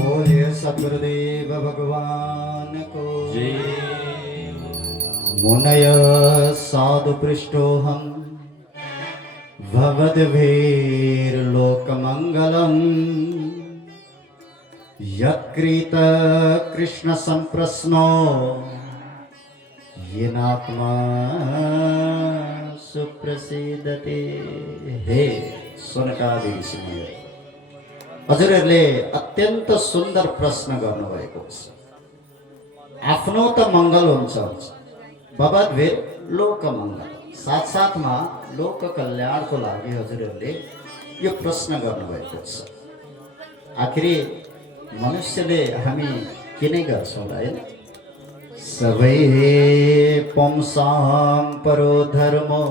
बोलिए सद्गुरुदेव भगवान को जय। मुनय साधु पृष्ठोहम भवद्भिर्लोकमङ्गलम् यत्कृत कृष्ण संप्रश्नो येनात्मा सुप्रसिद्धते। हे सुनकादि ऋषिमुनि, हजुरहरूले अत्यन्त सुन्दर प्रश्न गर्नुभएको छ। आफ्नो त मङ्गल हुन्छ, भवद्भिर लोकमङ्गल, साथसाथमा लोक कल्याणको लागि हजुरहरूले यो प्रश्न गर्नुभएको छ। आखिरी मनुष्यले हामी किन गर्छौँ र हैन? सबै पुंसां परो धर्मो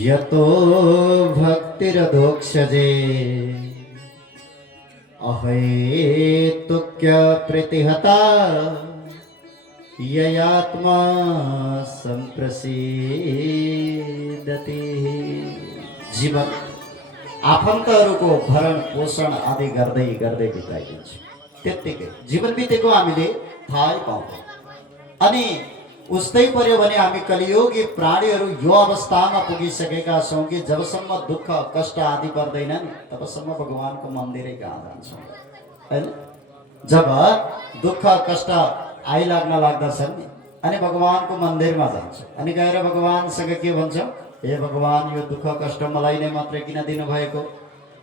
यतो भक्तिरधोक्षजे अहेतुक्य प्रतिहता ययात्मा संप्रसिद्धति। जीवन आफन्तहरूको भरण पोषण आदि गर्दै गर्दै बिताइदिन्छ। त्यत्तिकै जीवन बितेको हामीले थाहै पाउँछौँ। अनि उस्तै पर्यो भने हामी कलियुगी प्राणीहरू यो अवस्थामा पुगिसकेका छौँ कि जबसम्म दुःख कष्ट आदि पर्दैनन् तबसम्म भगवानको मन्दिरै कहाँ जान्छौँ हैन? जब दुःख कष्ट आइलाग्न लाग्दछन् नि अनि भगवानको मन्दिरमा जान्छौँ अनि गएर भगवानसँग के भन्छौँ? हे भगवान, यो दुःख कष्ट मलाई नै मात्रै किन दिनुभएको?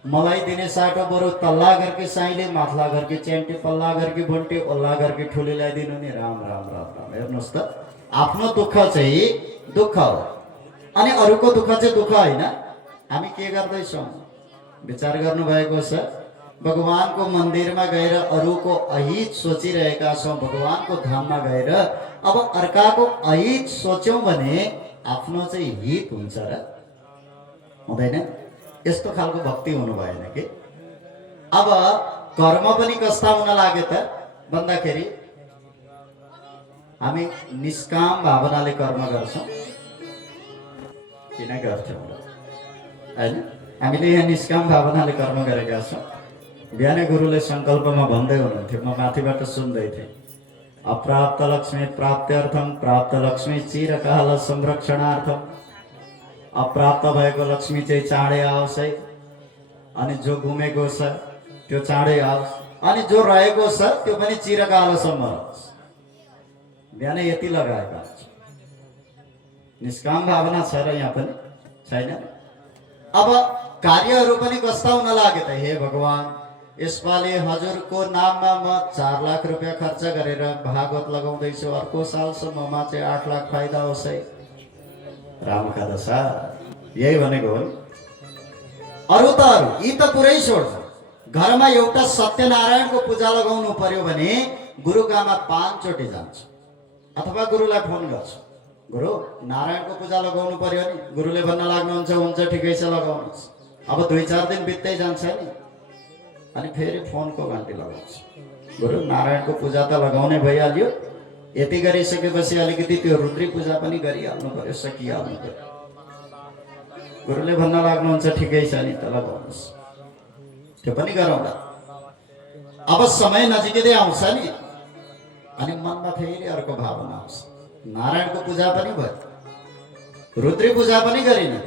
मलाई दिने साटो बरु तल्ला घरकी साइले, माथला घरकी च्यान्टी, पल्ला घरकी बन्टी, ओल्ला घरकी ठुलीलाई दिनु नि। राम राम राम राम। हेर्नुहोस् त, आफ्नो दुःख चाहिँ दुःख हो अनि अरूको दुःख चाहिँ दुःख होइन। हामी के गर्दैछौँ विचार गर्नुभएको छ? भगवानको मन्दिरमा गएर अरूको अहित सोचिरहेका छौँ। भगवानको धाममा गएर अब अर्काको अहित सोच्यौँ भने आफ्नो चाहिँ हित हुन्छ र हुँदैन? यस्तो खालको भक्ति हुनु भएन कि? अब कर्म पनि कस्ता हुन लाग्यो त भन्दाखेरि हामी निष्काम भावनाले कर्म गर्छौँ। किन गर्छौँ हैन? हामीले यहाँ निष्काम भावनाले कर्म गरेका छौँ। बिहानै गुरुले सङ्कल्पमा भन्दै हुनुहुन्थ्यो, म माथिबाट सुन्दै थिएँ। अप्राप्त लक्ष्मी प्राप्त्यर्थम प्राप्त लक्ष्मी चिरकाल संरक्षणार्थम। अप्राप्त भएको लक्ष्मी चाहिँ चाँडै आओस् है, अनि जो घुमेको छ त्यो चाँडै आओस्, अनि जो रहेको छ त्यो पनि चिरकालसम्म रहोस्। बिहानै यति लगाएका हुन्छ। निष्काम भावना छ र यहाँ पनि छैन? अब कार्यहरू पनि कस्ता हुन लाग्यो त? हे भगवान, यसपालि हजुरको नाममा म 4 लाख रुपियाँ खर्च गरेर भागवत लगाउँदैछु, अर्को सालसम्ममा चाहिँ 8 लाख फाइदा होस् है। रामका दशा यही भनेको हो। अरू त अरू यी त पुरै छोड्छ। घरमा एउटा सत्यनारायणको पूजा लगाउनु पर्यो भने गुरुगामा 5 चोटि जान्छ अथवा गुरुलाई फोन गर्छ, गुरु नारायणको पूजा लगाउनु पर्यो नि। गुरुले भन्न लाग्नुहुन्छ हुन्छ ठिकै छ लगाउनुहोस्। अब 2-4 दिन बित्दै जान्छ नि अनि फेरि फोनको घन्टी लगाउँछ, गुरु नारायणको पूजा त लगाउनै भइहाल्यो, यति गरिसकेपछि अलिकति त्यो रुद्री पूजा पनि गरिहाल्नु पर्यो, सकिहाल्नु पर्यो। गुरुले भन्न लाग्नुहुन्छ ठिकै छ नि त लगाउनुहोस्, त्यो पनि गरौँला। अब समय नजिकै आउँछ नि अनि मनमा फेरि अर्को भावना आउँछ। नारायणको पूजा पनि भयो, रुद्री पूजा पनि गरिने।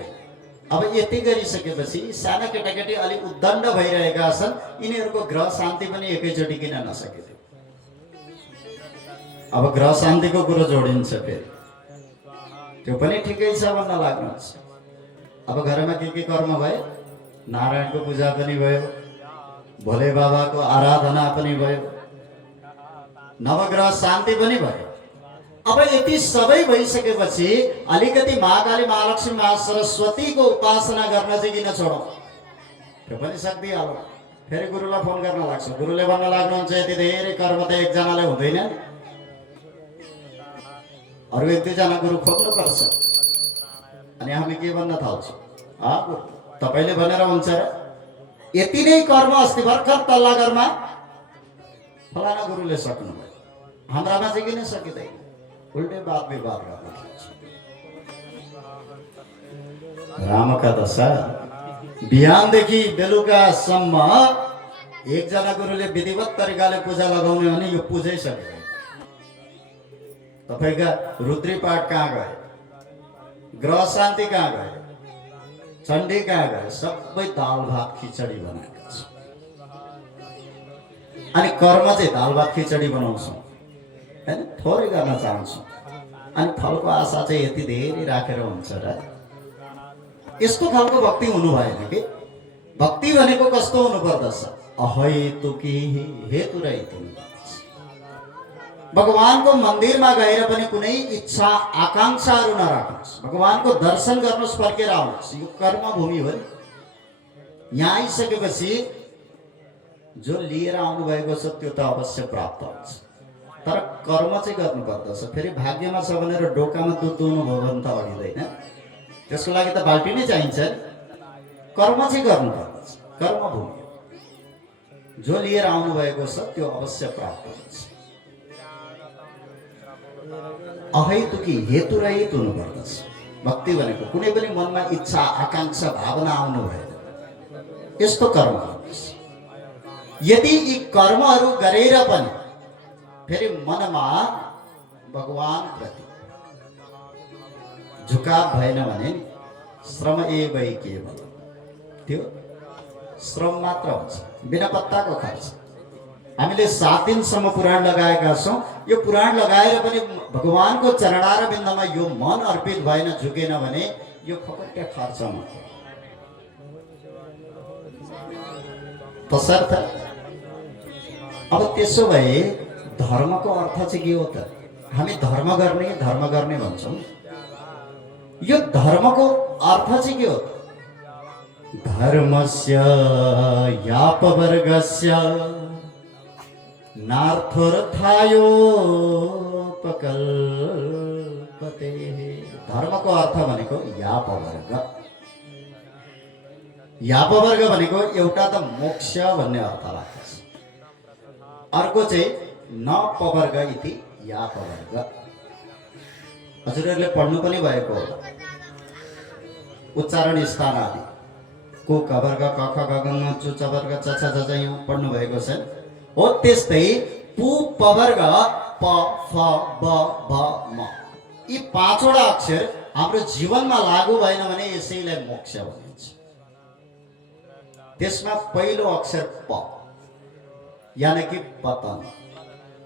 अब यति गरिसकेपछि साना केटाकेटी अलिक उद्दण्ड भइरहेका छन्, यिनीहरूको ग्रह शान्ति पनि एकैचोटि किन नसकेको? अब ग्रह शान्तिको कुरो जोडिन्छ फेरि, त्यो पनि ठिकै छ भन्न लाग्नुहुन्छ। अब घरमा के कर्म भयो? नारायणको पूजा पनि भयो, भोले बाबाको आराधना पनि भयो, नवग्रह शान्ति पनि भयो। अब यति सबै भइसकेपछि अलिकति महाकाली, महालक्ष्मी, महासरस्वतीको उपासना गर्न चाहिँ किन छोडौँ? त्यो पनि सक्दिहालौँ। फेरि गुरुलाई फोन गर्न लाग्छ, गुरुले भन्न लाग्नुहुन्छ यति धेरै कर्म त एकजनाले हुँदैन, अरू 1-2 गुरु खोज्नुपर्छ। अनि हामी के भन्न थाल्छौँ? तपाईँले भनेर हुन्छ र? यति नै कर्म अस्ति भर्खर तल्ला घरमा फलाना गुरुले सक्नुभयो, हाम्रामा चाहिँ किन सकिँदैन? उल्टे वाद विवाद गर्न थाल्छ। रामका दशा बिहानदेखि बेलुकासम्म एकजना गुरुले विधिवत तरिकाले पूजा लगाउने भने यो पूजै सके। तपाईँका रुद्री पाठ कहाँ गए, ग्रह शान्ति कहाँ गए, चण्डी कहाँ गए? सबै दाल भात खिचडी बनाएका छौँ। अनि कर्म चाहिँ दाल भात खिचडी बनाउँछौँ होइन, थोरै गर्न चाहन्छौँ। अनि फलको आशा चाहिँ यति धेरै राखेर हुन्छ र? यस्तो खालको भक्ति हुनु भएन कि। भक्ति भनेको कस्तो हुनु पर्दछ? अहेतुकी हेतु रहित हुनुपर्दछ। भगवानको मन्दिरमा गएर पनि कुनै इच्छा आकांक्षाहरू नराख्नुहोस्। भगवानको दर्शन गर्नुहोस्, फर्केर आउनुहोस्। यो कर्मभूमि हो नि। यहाँ आइसकेपछि जो लिएर आउनुभएको छ त्यो त अवश्य प्राप्त हुन्छ, तर कर्म चाहिँ गर्नुपर्दछ। फेरि भाग्यमा छ भनेर डोकामा दुध दुहुनु भयो भने त अडिँदैन। त्यसको लागि त बाल्टी नै चाहिन्छ। कर्म चाहिँ गर्नुपर्दछ। कर्मभूमि जो लिएर आउनुभएको छ त्यो अवश्य प्राप्त हुन्छ। अहेतुकी हेतु रहित हुनुपर्दछ। भक्ति भनेको कुनै पनि मनमा इच्छा आकांक्षा भावना आउनु भएन, यस्तो कर्म गर्नुहोस्। यदि यी कर्महरू गरेर पनि फेरि मनमा भगवान प्रति झुकाव भएन भने श्रम एवै केवल, त्यो श्रम मात्र हुन्छ, बिना पत्ताको खर्च। हामीले 7 दिनसम्म पुराण लगाएका छौँ। यो पुराण लगाएर पनि भगवानको चरणार बिन्दमा यो मन अर्पित भएन, झुकेन भने यो फकट्टे खर्च मात्र। तसर्थ अब त्यसो भए धर्मको अर्थ चाहिँ के हो त? हामी धर्म गर्ने भन्छौँ। यो धर्मको अर्थ चाहिँ के हो? धर्मस्य यापवर्गस्य नार्थोर्थायोपकल्पते। धर्मको अर्थ भनेको यापवर्ग। यापवर्ग भनेको एउटा त मोक्ष भन्ने अर्थ लाग्छ, अर्को चाहिँ नपवर्ग इति यापवर्ग। हजुरहरूले पढ्नु पनि भएको हो, उच्चारण स्थान आदि को कवर्ग क ख ग घ च च वर्ग च छ ज ज यहाँ पढ्नु भएको छ हो। त्यस्तै पु पवर्ग प फ ब भ म, यी 5वटा अक्षर हाम्रो जीवनमा लागू भएन भने यसैलाई मोक्ष भनिन्छ। त्यसमा पहिलो अक्षर प यानी कि पतन।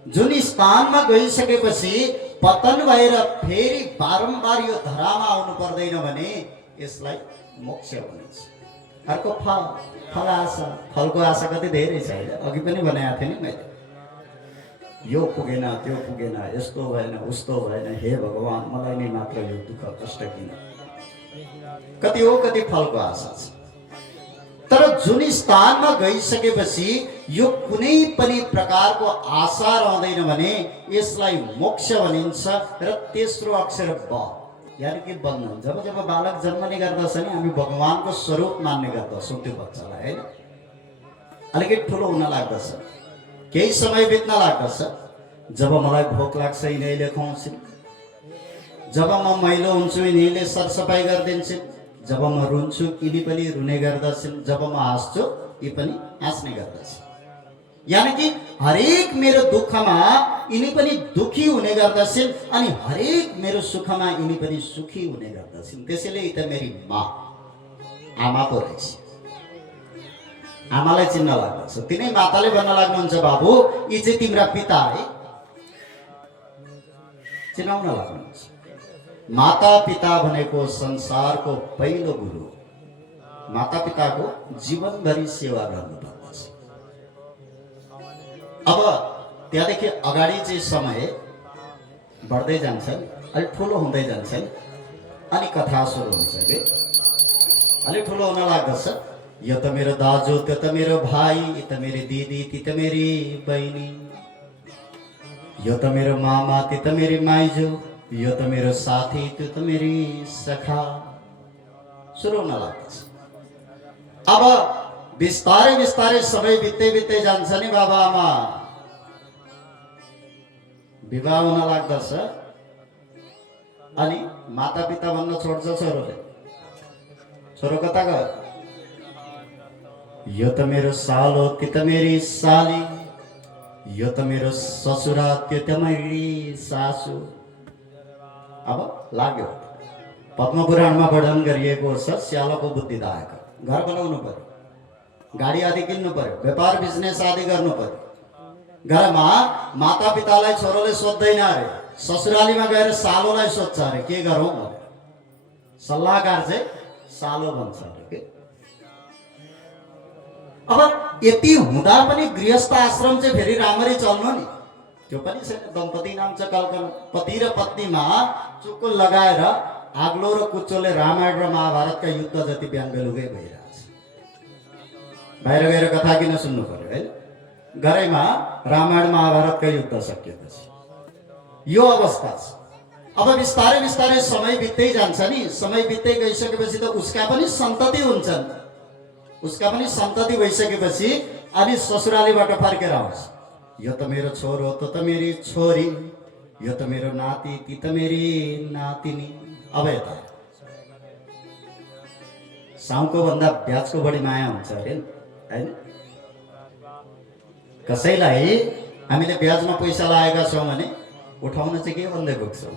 जुन स्थानमा गइसकेपछि पतन भएर फेरि बारम्बार यो धरामा आउनु पर्दैन भने यसलाई मोक्ष भनिन्छ। अर्को फल आशा, फलको आशा कति धेरै छ। अघि पनि भनेको थिएँ नि मैले, यो पुगेन त्यो पुगेन, यस्तो भएन उस्तो भएन, हे भगवान मलाई नै मात्र यो दुःख कष्ट किन? कति हो कति फलको आशा छ। तर जुन स्थानमा गइसकेपछि यो कुनै पनि प्रकारको आशा रहँदैन भने यसलाई मोक्ष भनिन्छ। र तेस्रो अक्षर ब यानी कि बन्धन। जब जब बालक जन्मने गर्दछ नि हामी भगवानको स्वरूप मान्ने गर्दछौँ त्यो बच्चालाई होइन। अलिकति ठुलो हुन लाग्दछ, केही समय बित्न लाग्दछ। जब मलाई भोक लाग्छ यिनीहरूले खुवाउँछन्, जब म मैलो हुन्छु यिनीहरूले सरसफाइ गरिदिन्छन्, जब म रुन्छु यिनी पनि रुने गर्दछन्, जब म हाँस्छु यी पनि हाँस्ने गर्दछन्। यानी कि हरेक मेरो दुःखमा यिनी पनि दुखी हुने गर्दछन् अनि हरेक मेरो सुखमा यिनी पनि सुखी हुने गर्दछन्। त्यसैले यी त मेरी माँ आमा पो रहेछ। आमालाई चिन्न लाग्दछ, तिनै माताले भन्न लाग्नुहुन्छ बाबु यी चाहिँ तिम्रा पिता है, चिनाउन लाग्नुहुन्छ। माता पिता भनेको संसारको पहिलो गुरु। माता पिताको जीवनभरि सेवा गर्नुपर्दछ। अब त्यहाँदेखि अगाडि चाहिँ समय बढ्दै जान्छ, अलिक ठुलो हुँदै जान्छ अनि कथा सुरु हुन्छ कि अलिक ठुलो हुन लाग्दछ। यो त मेरो दाजु, त्यो त मेरो भाइ, यो त मेरो दिदी, ती त मेरी बहिनी, यो त मेरो मामा, ती त मेरी माइजू, यो त मेरो साथी, त्यो त मेरी सखा। सुरु हुन लाग्दछ। अब बिस्तारै बिस्तारै समय बित्दै जान्छ नि बाबा आमा, विवाह हुन लाग्दछ अनि माता पिता भन्न छोड्छ छोरोले। छोरो कता गयो? यो त मेरो सालो त्यो त मेरी साली, यो त मेरो ससुरा त्यो त मेरी सासू। अब लाग्यो पद्म पुराणमा वर्णन गरिएको छ स्यालोको बुद्धिदायक। घर बनाउनु पर्यो, गाडी आदि किन्नु पर्यो, व्यापार बिजनेस आदि गर्नु पर्यो। घरमा माता पितालाई छोरोले सोध्दैन अरे, ससुरालीमा गएर सालोलाई सोध्छ अरे के गरौँ भनेर। सल्लाहकार चाहिँ सालो भन्छ अरे के। अब यति हुँदा पनि गृहस्थ आश्रम चाहिँ फेरि राम्ररी चल्नु नि, त्यो पनि छैन। दम्पति नाम छ कल्पना, पति र पत्नीमा चुक्को लगाएर आग्लो र कुचोले रामायण र महाभारतका युद्ध जति बिहान बेलुकै भइरहेछ। बाहिर गएर कथा किन सुन्नु पर्यो होइन? घरैमा रामायण महाभारतका युद्ध सकिएपछि यो अवस्था छ। अब बिस्तारै बिस्तारै समय बित्दै जान्छ नि। समय बित्दै गइसकेपछि त उसका पनि सन्तति हुन्छन्। उसका पनि सन्तति भइसकेपछि अनि ससुरालीबाट फर्केर आउँछ। यो त मेरो छोरो, त्यो त मेरी छोरी, यो त मेरो नाति, ती त मेरी नातिनी। अब यता साउको भन्दा ब्याजको बढी माया हुन्छ अरे हैन? कसैलाई हामीले ब्याजमा पैसा लागेका छौँ भने उठाउन चाहिँ के भन्दै पुग्छौँ?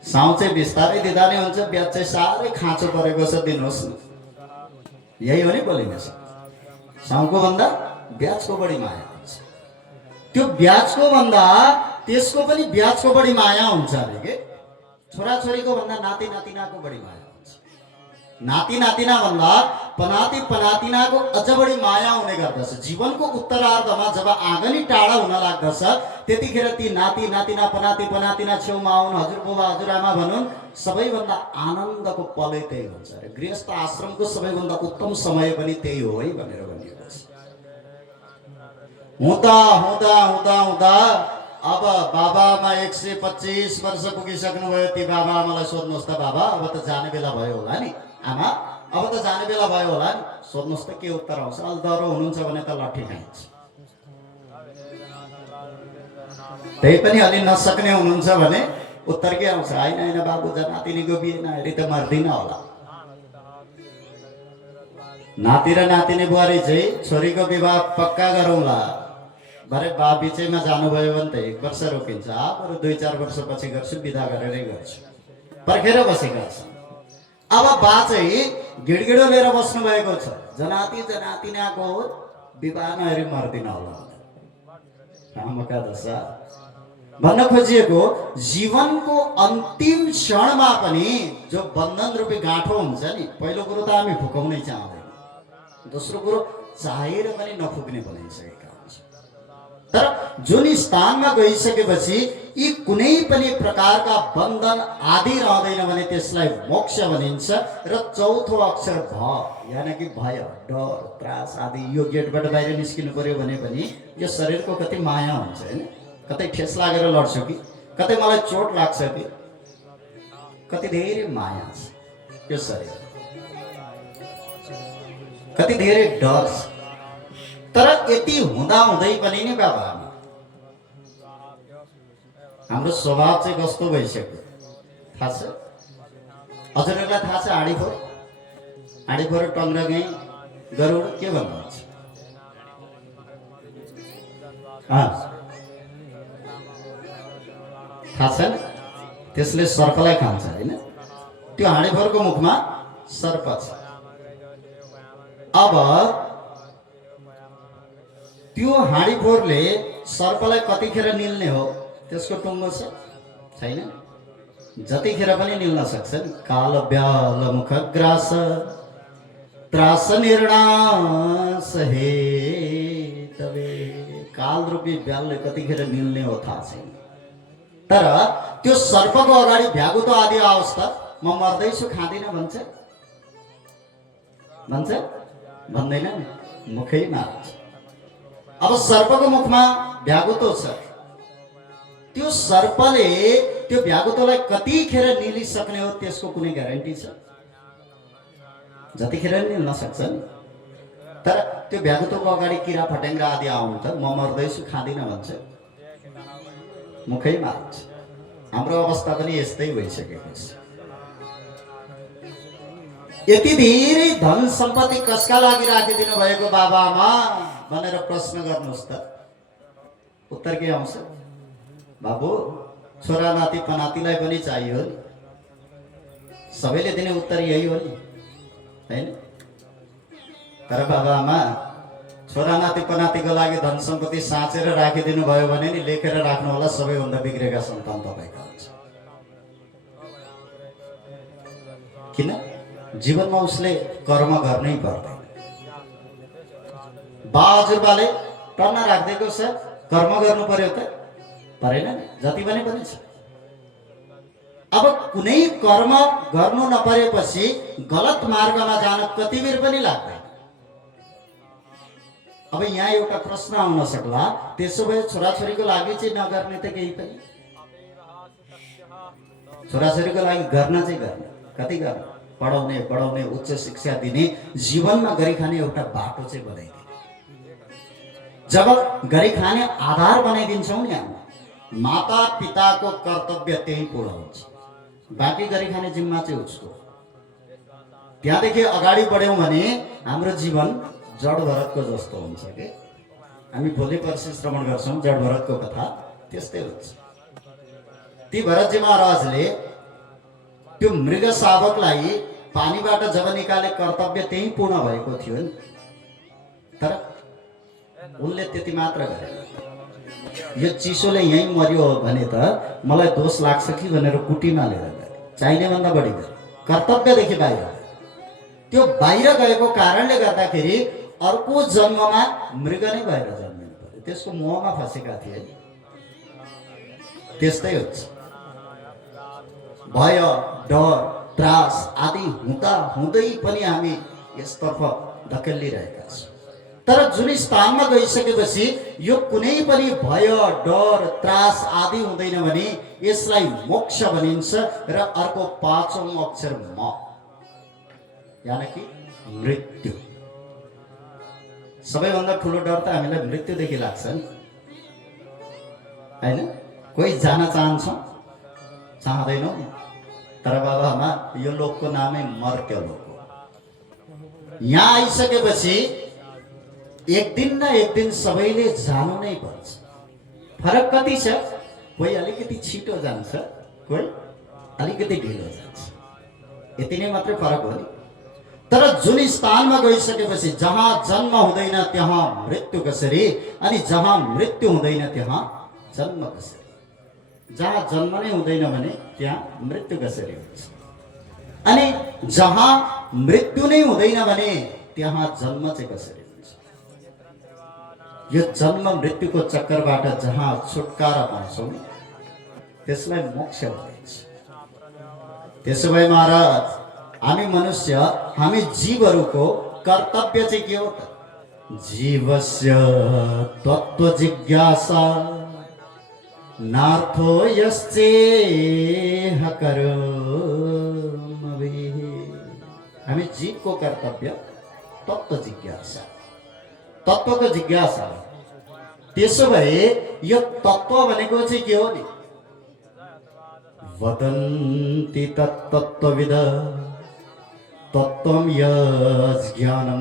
साउ चाहिँ बिस्तारै दिँदा नै हुन्छ, ब्याज चाहिँ साह्रै खाँचो परेको छ दिनुहोस् न, यही हो नि बोलिन्छ। साउको भन्दा ब्याजको बढी माया हुन्छ। त्यो ब्याजको भन्दा त्यसको पनि ब्याजको बढी माया हुन्छ अरे के। छोराछोरीको भन्दा नाति नातिनाको बढी माया हुन्छ। नाति नातिना भन्दा पनाति पनातिनाको अझ बढी माया हुने गर्दछ। जीवनको उत्तरार्धमा जब आँगनी टाढा हुन लाग्दछ त्यतिखेर ती नाति नातिना पनाति पनातिना छेउमा आउन, हजुरबुबा हजुरआमा भनुन्, सबैभन्दा आनन्दको पलै त्यही हुन्छ अरे। गृहस्थ आश्रमको सबैभन्दा उत्तम समय पनि त्यही हो है भनेर भनिएको छ। हुँदा हुँदा हुँदा हुँदा अब बाबामा 125 वर्ष पुगिसक्नु भयो। ती बाबा आमालाई सोध्नुहोस् त, बाबा अब त जाने बेला भयो होला नि, आमा अब त जाने बेला भयो होला नि, सोध्नुहोस् त के उत्तर आउँछ? अलि डह्रो हुनुहुन्छ भने त लट्ठी खाइन्छ। त्यही पनि अलि नसक्ने हुनुहुन्छ भने उत्तर के आउँछ? होइन होइन बाबु, नातिनीको बिहे नहेरी त मर्दिन होला। नाति र नातिनी बुहारी चाहिँ छोरीको विवाह पक्का गरौँला भरे बा बिचैमा जानुभयो भने त 1 वर्ष रोकिन्छ। बरु 2-4 वर्षपछि गर्छु, विदा गरेरै गर्छु, पर्खेर बसेका छन्। अब बा चाहिँ गिडगिडो लिएर बस्नु भएको छ, जनाती जनातिनाको विवाह नहेरी मर्दिन होला। रामका दशा भन्न खोजिएको जीवनको अन्तिम क्षणमा पनि जो बन्धन रूपी गाँठो हुन्छ नि, पहिलो कुरो त हामी फुकाउनै चाहँदैन, दोस्रो कुरो चाहेर पनि नफुक्ने बनाइसकेका हुन्छ। तर जुन स्थानमा गइसकेपछि यी कुनै पनि प्रकारका बन्धन आदि रहँदैन भने त्यसलाई मोक्ष भनिन्छ। र चौथो अक्षर भ, यानि कि भय, डर, त्रास आदि यो गेटबाट बाहिर निस्किनु पर्यो भने पनि यो शरीरको कति माया हुन्छ हैन? कतै ठेस लागेर लड्छु कि, कतै मलाई चोट लाग्छ कि, कति धेरै माया छ यो शरीर, कति धेरै डर छ। तर यति हुँदा हुँदै पनि नि बाबा हाम्रो स्वभाव चाहिँ कस्तो भइसक्यो थाहा छ? हजुरहरूलाई थाहा छ आँडीफोर टङ्ग्रगै गरुड के भन्नुहुन्छ? थाहा छ? त्यसले सर्पलाई खान्छ हैन? त्यो हाँडीफोरको मुखमा सर्प छ। अब त्यो हाँडीफोरले सर्पलाई कतिखेर निल्ने हो? त्यसको टुङ्गो छ छैन, जतिखेर पनि निल्न सक्छ नि। काल ब्याल मुख ग्रास त्रास निर्णास हे तबे, काल रूपी ब्यालले कतिखेर निल्ने हो थाहा छैन। तर त्यो सर्पको अगाडि भ्यागुतो आदि अवस्था म मर्दैछु खाँदिनँ भन्छ? भन्दैन नि, मुखै मार्छ। अब सर्पको मुखमा भ्यागुतो छ, त्यो सर्पले त्यो भ्यागुतोलाई कतिखेर निलिसक्ने हो त्यसको कुनै ग्यारेन्टी छ? जतिखेर निल्न सक्छ नि। तर त्यो भ्यागुतोको अगाडि किरा फट्याङ्ग्रा आदि आउनु त म मर्दैछु खाँदिनँ भन्छ, मुखै मार्छ। हाम्रो अवस्था पनि यस्तै भइसकेको छ। यति धेरै धन सम्पत्ति कसका लागि राखिदिनु भएको बाबा आमा भनेर प्रश्न गर्नुहोस् त, उत्तर के आउँछ? बाबु, छोरा नाति पनातिलाई पनि चाहियो नि। सबैले दिने उत्तर यही हो नि, हैन? तर बाबा आमा छोरा नाति पनातिको लागि धन सम्पत्ति साँचेर राखिदिनु भयो भने नि लेखेर राख्नु होला, सबैभन्दा बिग्रेका सन्तान तपाईँका हुन्छ। किन? जीवनमा उसले कर्म गर्नै पर्दैन। बाजुबाले टन्न राखिदिएको छ, कर्म गर्नु पर्यो त परेन नि, जति भने पनि छ। अब कुनै कर्म गर्नु नपरेपछि गलत मार्गमा जान कति बेर पनि लाग्दैन। अब यहाँ एउटा प्रश्न आउन सक्ला, त्यसो भए छोराछोरीको लागि चाहिँ नगर्ने त केही पनि? छोराछोरीको लागि गर्न चाहिँ गर्ने, कति गर्ने? पढाउने, पढाउने, उच्च शिक्षा दिने, जीवनमा गरी खाने एउटा बाटो चाहिँ बनाइदिने। जब गरी खाने आधार बनाइदिन्छौँ नि हामी, माता पिताको कर्तव्य त्यही पूर्ण हुन्छ, बाँकी गरी खाने जिम्मा चाहिँ उसको। त्यहाँदेखि अगाडि बढ्यौँ भने हाम्रो जीवन जड भरतको जस्तो हुन्छ के। हामी भोलि पर्सि श्रवण गर्छौँ जड भरतको कथा, त्यस्तै हुन्छ। ती भरतजी महाराजले त्यो मृग शावकलाई पानीबाट जब निकाले कर्तव्य त्यही पूर्ण भएको थियो नि, तर उनले त्यति मात्र गरे। यो चिसोले यहीँ मर्यो भने त मलाई दोष लाग्छ कि भनेर कुटीमा लिएर गए, चाहिने भन्दा बढी गरे, कर्तव्यदेखि बाहिर। त्यो बाहिर गएको कारणले गर्दाखेरि अर्को जन्ममा मृग नै भएर जन्मिनु पर्यो, त्यसको मोहमा फँसेका थिए। त्यस्तै हुन्छ। भय, डर, त्रास आदि हुँदा हुँदै पनि हामी यसतर्फ धकेलिरहेका छौँ। तर जुन स्थानमा गइसकेपछि यो कुनै पनि भय, डर, त्रास आदि हुँदैन भने यसलाई मोक्ष भनिन्छ। र अर्को पाँचौं अक्षर म, यानि कि मृत्यु। सबैभन्दा ठुलो डर त हामीलाई मृत्युदेखि लाग्छ नि, हैन? कोही जान चाहन्छौँ, चाहँदैनौँ। तर बाबामा यो लोकको नामै मर्त्य लोक हो। यहाँ आइसकेपछि एक दिन न एक दिन सबैले जानु नै पर्छ। फरक कति छ? कोही अलिकति छिटो जान्छ, कोही अलिकति ढिलो जान्छ, यति नै मात्रै फरक हो नि। तर जुन स्थानमा गइसकेपछि जहाँ जन्म हुँदैन त्यहाँ मृत्यु कसरी, अनि जहाँ मृत्यु हुँदैन त्यहाँ जन्म कसरी? जहाँ जन्म नै हुँदैन भने त्यहाँ मृत्यु कसरी हुन्छ? अनि जहाँ मृत्यु नै हुँदैन भने त्यहाँ जन्म चाहिँ कसरी हुन्छ? यो जन्म मृत्युको चक्करबाट जहाँ छुटकारा पाउँछौँ त्यसलाई मोक्ष भनिन्छ। त्यसो भए महाराज, हामी मनुष्य, हामी जीवहरूको कर्तव्य चाहिँ के हो त? जीवस्य तत्त्व जिज्ञासा नार्थो यश्चेह कर्मभिः। हामी जीवको कर्तव्य तत्त्व जिज्ञासा, तत्त्वको जिज्ञासा। त्यसो भए यो तत्त्व भनेको चाहिँ के हो नि? वदन्ति तत्तत्त्वविद तत्त्वं यज्ञानमद्वयम्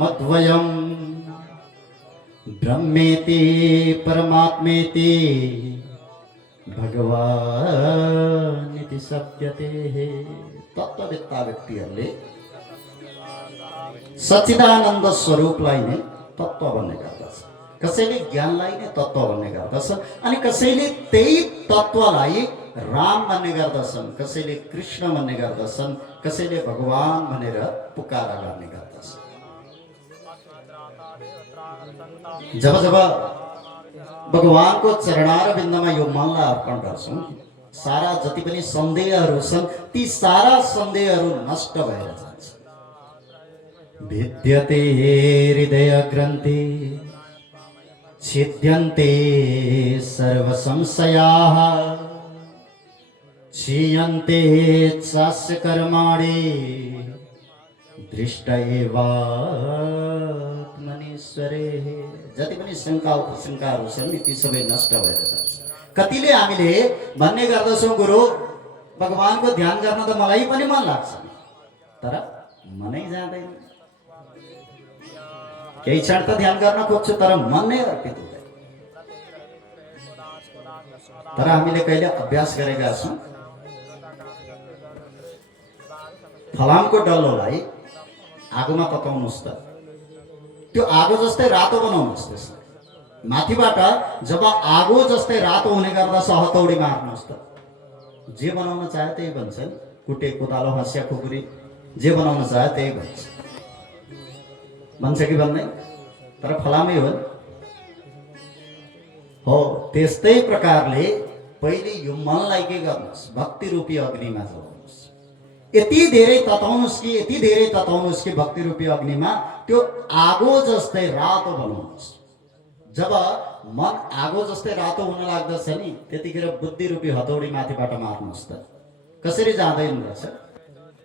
ब्रह्मेति परमात्मेति भगवानिति सप्यते। तत्त्ववेत्ता व्यक्तिहरूले सच्चिदानन्द स्वरूपलाई नै तत्त्व भन्ने गर्दछ, कसैले ज्ञानलाई नै तत्त्व भन्ने गर्दछन्, अनि कसैले त्यही तत्त्वलाई राम भन्ने गर्दछन्, कसैले कृष्ण भन्ने गर्दछन्, कसैले भगवान भनेर पुकारा गर्ने गर्दछन्। जब जब भगवानको चरणार बिन्दमा यो मनलाई अर्पण गर्छौं, सारा जति पनि सन्देहहरू छन् ती सारा सन्देहहरू नष्ट भएर जान्छ। भिद्यते हृदय ग्रन्थि छिद्यन्ते सर्व संशयाः क्षीयन्ते चास्य कर्माणि दृष्ट एवात्मनीश्वरे। जति पनि शङ्का उपशङ्काहरू छन् नि ती सबै नष्ट भएर जान्छ। कतिले हामीले भन्ने गर्दछौँ, गुरु भगवानको ध्यान गर्न त मलाई पनि मन लाग्छ, तर मनै जाँदैन। केही क्षण त ध्यान गर्न खोज्छु तर मन नै अर्पित हुँदैन। तर हामीले कहिले अभ्यास गरेका छौँ फलामको डल्लोलाई आगोमा पकाउनुहोस् त, त्यो आगो जस्तै रातो बनाउनुहोस्। त्यसलाई माथिबाट जब आगो जस्तै रातो हुने गर्दछ हतौडी मार्नुहोस् त, जे बनाउन चाहे त्यही भन्छ नि। कुटे कोदालो हँसिया खुकुरी जे बनाउन चाहे त्यही भन्छ, भन्छ कि भन्दैन? तर फलामै हो नि। हो त्यस्तै प्रकारले पहिले यो मनलाई के गर्नुहोस्, भक्ति रूपी अग्निमा जलाउनुहोस्। यति धेरै तताउनुहोस् कि भक्ति रूपी अग्निमा त्यो आगो जस्तै रातो बनाउनुहोस्। जब मन आगो जस्तै रातो हुन लाग्दछ नि, त्यतिखेर बुद्धि रूपी हतौडी माथिबाट मार्नुहोस् त। कसरी जाँदैन रहेछ?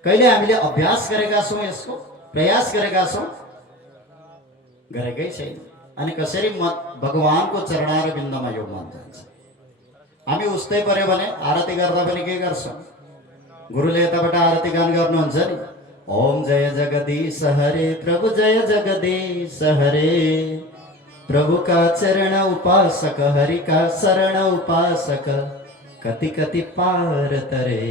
कहिले हामीले अभ्यास गरेका छौँ, यसको प्रयास गरेका छौँ? गरेकै छैन। अनि कसरी भगवानको चरणार बिन्दमा यो मन जान्छ? हामी उस्तै पर्यो भने आरती गर्दा पनि के गर्छौँ? गुरुले यताबाट आरती गान गर्नुहुन्छ नि, ओम जय जगदीश हरे प्रभु जय जगदीश हरे, प्रभु का चरण उपासक हरि का शरण उपासक, कति कति पार तरे,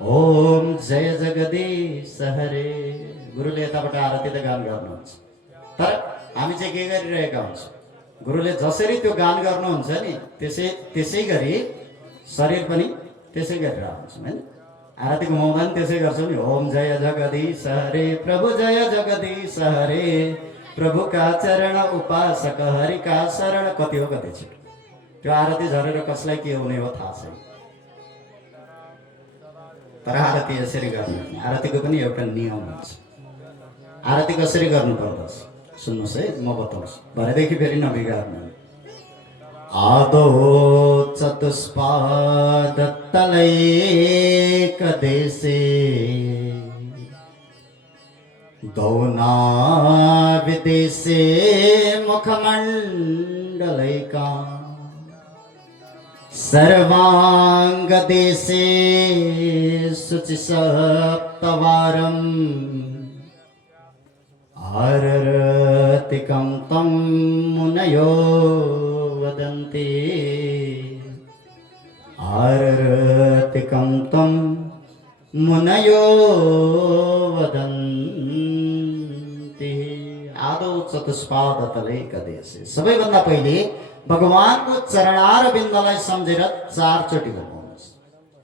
ओम जय जगदीश हरे। गुरुले यताबाट आरती त गान गर्नुहुन्छ, तर हामी चाहिँ के गरिरहेका हुन्छौँ? गुरुले जसरी त्यो गान गर्नुहुन्छ नि त्यसै गरी शरीर पनि त्यसै गरिरहेको हुन्छौँ हैन। आरती घुमाउँदा पनि त्यसै गर्छौँ नि, ओम जय जगदीश हरे प्रभु जय जगदीश हरे, प्रभु का चरण उपासक हरि का शरण। कति हो कति छिटो त्यो आरती झरेर कसलाई के हुने हो थाहा छैन। तर आरती यसरी गर्नु, आरतीको पनि एउटा नियम हुन्छ। आरती कसरी गर्नु पर्दछ सुन्नुहोस् है, म बताउँछु, भरेदेखि फेरि नबिगार्नु। आदो चतुष्पादतलैक देशे, दौना विदेशे मुखमण्डलैका, सर्वांग देशे शुचिसप्तवारम्, आरतिकं तं मुनयो वदन्ति, आरतिकं तं मुनयो वदन्ति। आदौ चतुष्पादतलैकदेशे, सबैभन्दा पहिले भगवानको चरणार बिन्दलाई सम्झेर 4 चोटि घुमाउनुहोस्।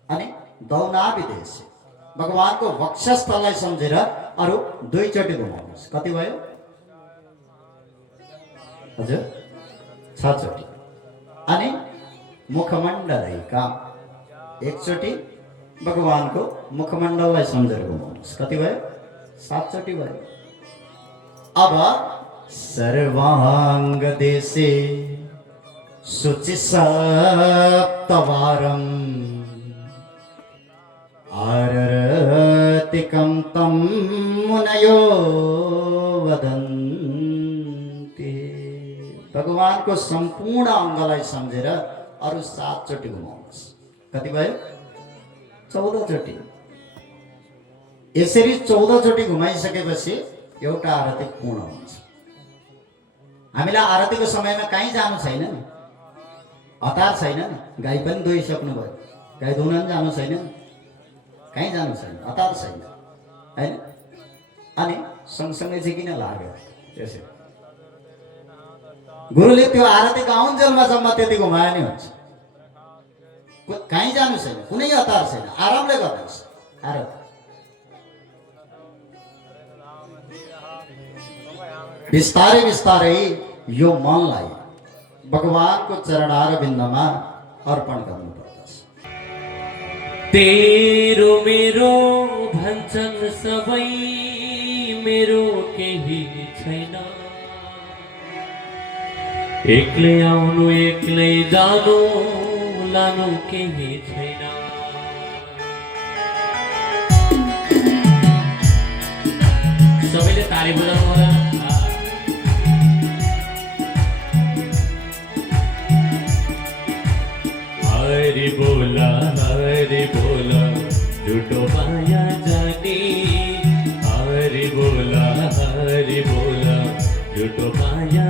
अनि दौनाभिदेशे, भगवानको वक्षस्थललाई सम्झेर अरु 2 चोटि घुमाउनुहोस्। कति भयो हजुर? 6 चोटि। अनि मुखमण्डलैका 1 चोटि भगवानको मुखमण्डललाई सम्झेर घुमाउनुहोस्। कति भयो? 7 चोटि भयो। अब सर्वांग देशे शुचिसप्तवारम्, आरतिकं तं मुनयो वदन्ति। भगवानको सम्पूर्ण अङ्गलाई सम्झेर अरु 7 चोटि घुमाउनुहोस्। कति भयो? 14 चोटि। यसरी 14 चोटि घुमाइसकेपछि एउटा आरती पूर्ण हुन्छ। हामीलाई आरतीको समयमा कहीँ जानु छैन नि, हतार छैन नि। गाई पनि धोइसक्नु भयो, गाई धुन पनि जानु छैन नि, कहीँ जानु छैन, हतार छैन हैन। अनि सँगसँगै चाहिँ किन लाग्यो त्यसै? गुरुले त्यो आरती गाउन्जेलमासम्म त्यति घुमाए नि हुन्छ। कहीँ जानु छैन, कुनै हतार छैन, आरामले गर्नुहोस् आरती। बिस्तारै बिस्तारै यो मनलाई भगवानको चरणार बिन्दमा अर्पण गर्नुपर्दछ। तेरो मेरो भन्छन् सबै, मेरो केही छैन, एक्लै आउनु एक्लै जानु, लानु केही छैन। सबैले ताली बजाउनु होला। हरि बोला झुटो माया जाने, हरि झुटो माया